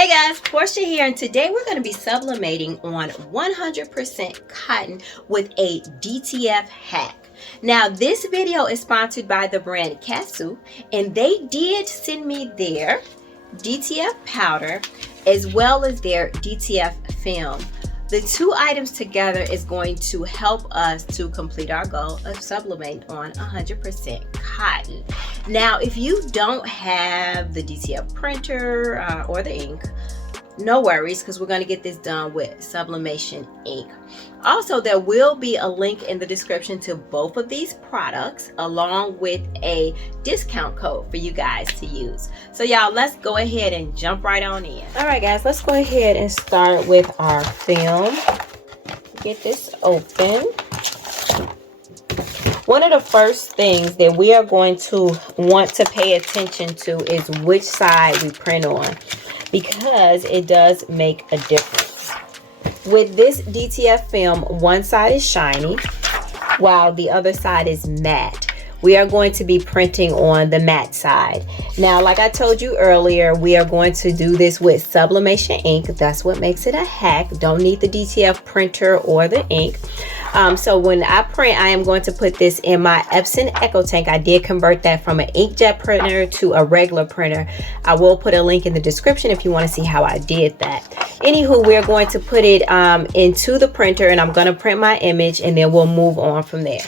Hey guys, Portia here, and today we're going to be sublimating on 100% cotton with a DTF hack. Now this video is sponsored by the brand Katsu, and they did send me their DTF powder as well as their DTF film. The two items together is going to help us to complete our goal of sublimate on 100% cotton. Now, if you don't have the DTF printer or the ink, no worries, because we're going to get this done with sublimation ink. Also, there will be a link in the description to both of these products along with a discount code for you guys to use. So y'all, let's go ahead and jump right on in. All right guys, let's go ahead and start with our film. Get this open. One of the first things that we are going to want to pay attention to is which side we print on, because it does make a difference. With this DTF film, one side is shiny while the other side is matte. We are going to be printing on the matte side. Now, like I told you earlier, we are going to do this with sublimation ink. That's what makes it a hack. Don't need the DTF printer or the ink. So when I print, I am going to put this in my Epson Echo Tank. I did convert that from an inkjet printer to a regular printer. I will put a link in the description if you want to see how I did that. Anywho, we're going to put it into the printer, and I'm going to print my image, and then we'll move on from there.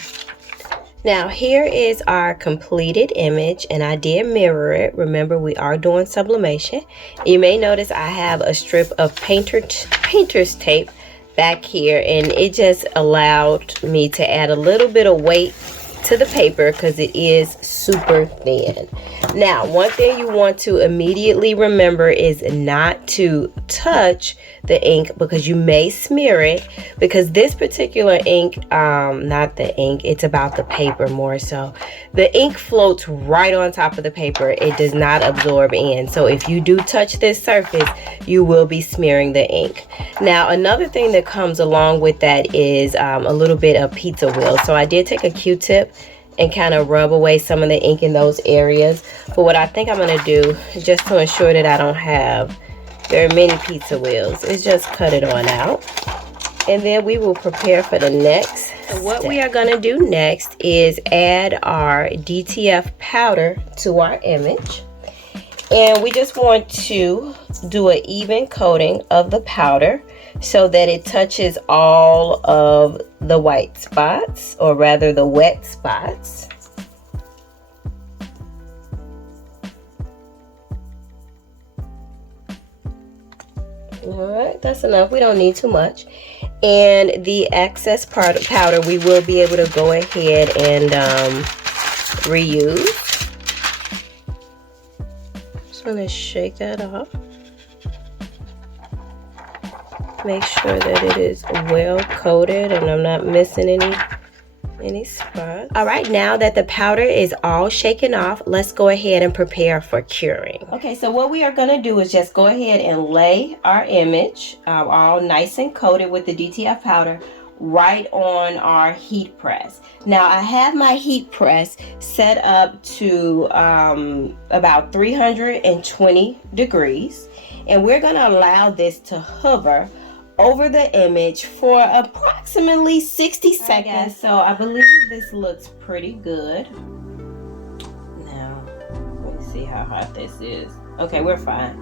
Now here is our completed image, and I did mirror it. Remember, we are doing sublimation. You may notice I have a strip of painter's tape back here, and it just allowed me to add a little bit of weight to the paper because it is super thin. Now, one thing you want to immediately remember is not to touch the ink, because you may smear it, because this particular ink, not the ink, it's about the paper more so. The ink floats right on top of the paper. It does not absorb in. So if you do touch this surface, you will be smearing the ink. Now, another thing that comes along with that is a little bit of pizza wheel. So I did take a Q-tip and kind of rub away some of the ink in those areas. But what I think I'm going to do, just to ensure that I don't have very many pizza wheels, is just cut it on out. And then we will prepare for the next step. What we are going to do next is add our DTF powder to our image. And we just want to do an even coating of the powder so that it touches all of the white spots, or rather the wet spots. Alright, that's enough. We don't need too much. And the excess powder we will be able to go ahead and reuse. Just going to shake that off. Make sure that it is well coated and I'm not missing any spots. All right, now that the powder is all shaken off, let's go ahead and prepare for curing. Okay, so what we are going to do is just go ahead and lay our image all nice and coated with the DTF powder right on our heat press. Now I have my heat press set up to about 320 degrees, and we're going to allow this to hover over the image for approximately 60 seconds. So I believe this looks pretty good. Now, let me see how hot this is. Okay, we're fine.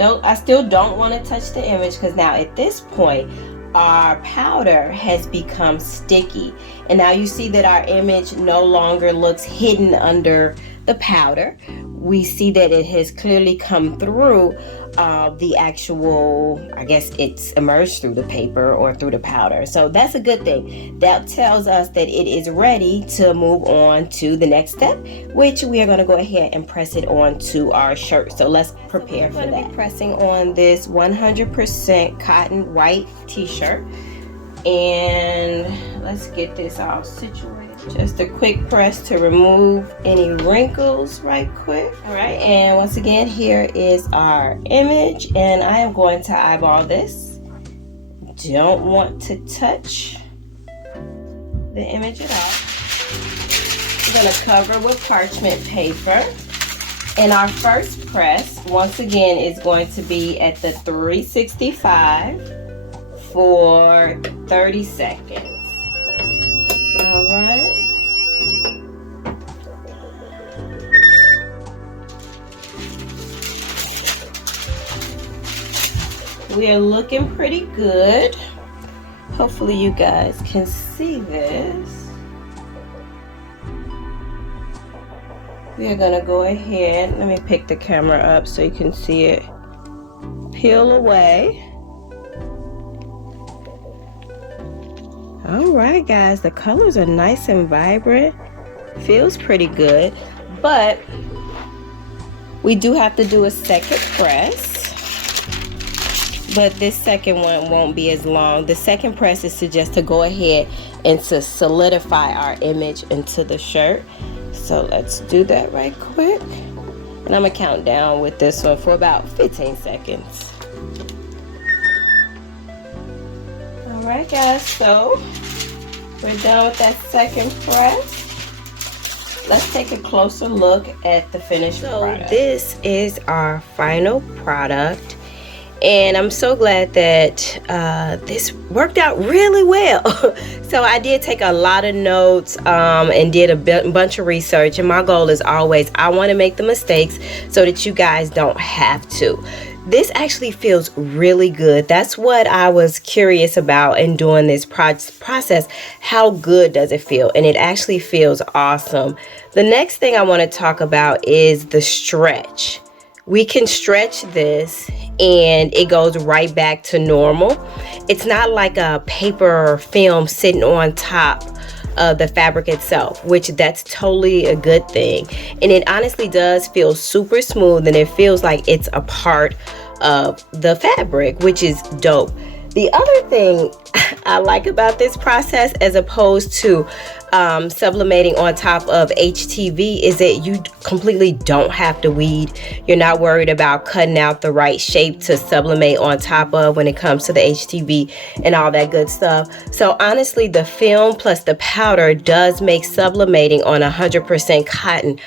I still don't want to touch the image, because now at this point our powder has become sticky, and now you see that our image no longer looks hidden under the powder. We see that it has clearly come through the actual, I guess it's emerged through the paper or through the powder. So that's a good thing. That tells us that it is ready to move on to the next step, which we are going to go ahead and press it onto our shirt. So let's prepare for that. I'm going to be pressing on this 100% cotton white t-shirt, and let's get this all situated. Just a quick press to remove any wrinkles right quick. All right, and once again, here is our image, and I am going to eyeball this. Don't want to touch the image at all. I'm going to cover with parchment paper. And our first press, once again, is going to be at the 365 for 30 seconds. All right. We are looking pretty good. Hopefully you guys can see this. We are gonna go ahead, let me pick the camera up so you can see it peel away. All right, guys, the colors are nice and vibrant. Feels pretty good, but we do have to do a second press. But this second one won't be as long. The second press is just to go ahead and to solidify our image into the shirt. So let's do that right quick. And I'm gonna count down with this one for about 15 seconds. All right, guys, so we're done with that second press. Let's take a closer look at the finished product. This is our final product. And I'm so glad that this worked out really well. So I did take a lot of notes and did a bunch of research. And my goal is always, I want to make the mistakes so that you guys don't have to. This actually feels really good. That's what I was curious about in doing this process. How good does it feel? And it actually feels awesome. The next thing I want to talk about is the stretch. We can stretch this and it goes right back to normal. It's not like a paper or film sitting on top of the fabric itself, which that's totally a good thing. And it honestly does feel super smooth, and it feels like it's a part of the fabric, which is dope. The other thing I like about this process, as opposed to sublimating on top of HTV, is that you completely don't have to weed. You're not worried about cutting out the right shape to sublimate on top of when it comes to the HTV and all that good stuff. So honestly, the film plus the powder does make sublimating on 100% cotton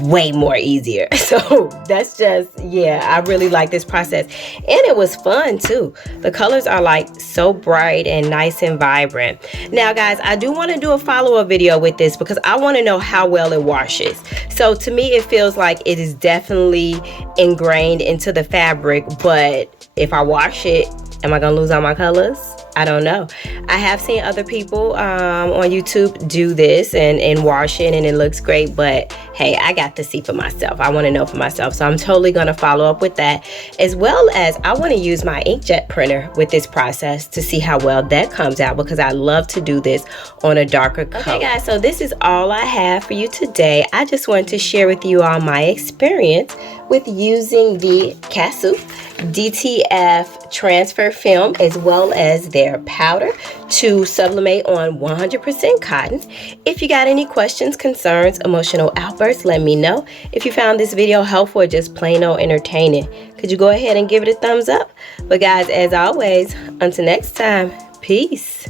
way more easier. So that's just, yeah, I really like this process, and it was fun too. The colors are like so bright and nice and vibrant. Now guys, I do want to do a follow-up video with this because I want to know how well it washes. So to me, it feels like it is definitely ingrained into the fabric, but if I wash it, am I gonna lose all my colors? I don't know. I have seen other people on YouTube do this and wash it, and it looks great, but hey, I got to see for myself. I want to know for myself. So I'm totally going to follow up with that, as well as I want to use my inkjet printer with this process to see how well that comes out, because I love to do this on a darker color. Okay guys, so this is all I have for you today. I just wanted to share with you all my experience with using the Casu DTF transfer film, as well as their powder, to sublimate on 100% cotton. If you got any questions, concerns, emotional outbursts, let me know. If you found this video helpful or just plain old entertaining, could you go ahead and give it a thumbs up? But guys, as always, until next time, peace.